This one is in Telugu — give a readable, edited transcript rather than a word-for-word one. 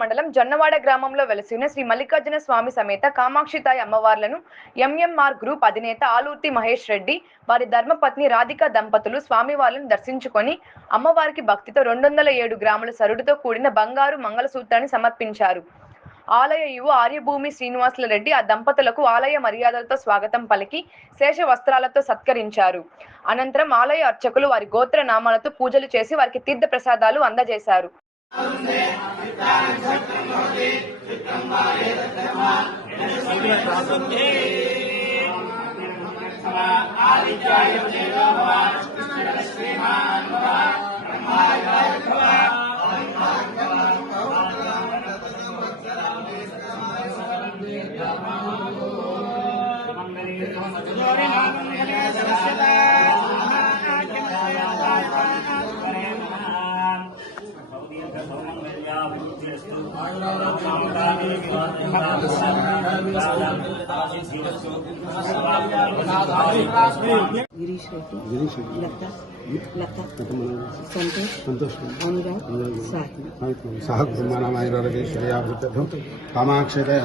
మండలం జొన్నవాడ గ్రామంలో వెలసిన శ్రీ మల్లికార్జున స్వామి సమేత కామాక్షితాయి అమ్మవార్లను ఎంఎంఆర్ గ్రూప్ అధినేత ఆలూర్తి మహేష్ రెడ్డి వారి ధర్మపత్ని రాధిక దంపతులు స్వామివార్లను దర్శించుకొని అమ్మవారికి భక్తితో 207 గ్రాముల సరుడుతో కూడిన బంగారు మంగళసూత్రాన్ని సమర్పించారు. ఆలయ యువ ఆర్యభూమి శ్రీనివాసుల రెడ్డి ఆ దంపతులకు ఆలయ మర్యాదలతో స్వాగతం పలికి శేష వస్త్రాలతో సత్కరించారు. అనంతరం ఆలయ అర్చకులు వారి గోత్ర నామాలతో పూజలు చేసి వారికి తీర్థ ప్రసాదాలు అందజేశారు. गिरीश लता संतोष अनुराग साहब कामाक्षते